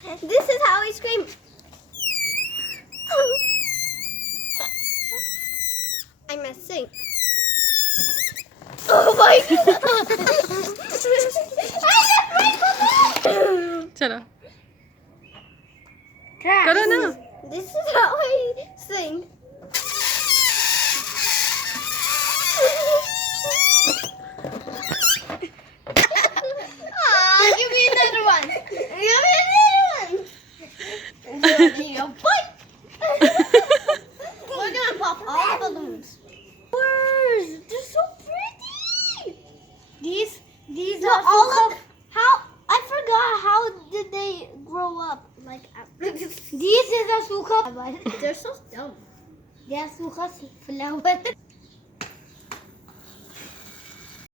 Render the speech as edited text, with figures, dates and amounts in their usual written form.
This is how I scream. I'm a sink. Oh my god! चलो करो ना. This is how I sing. Give me another one. Give me another one. Give me a bite. We're gonna pop all the balloons. Flowers. They're so pretty. These No, are all so of how I forgot how did they grow up? Like these is a suka. They're so dumb. They are suka flower.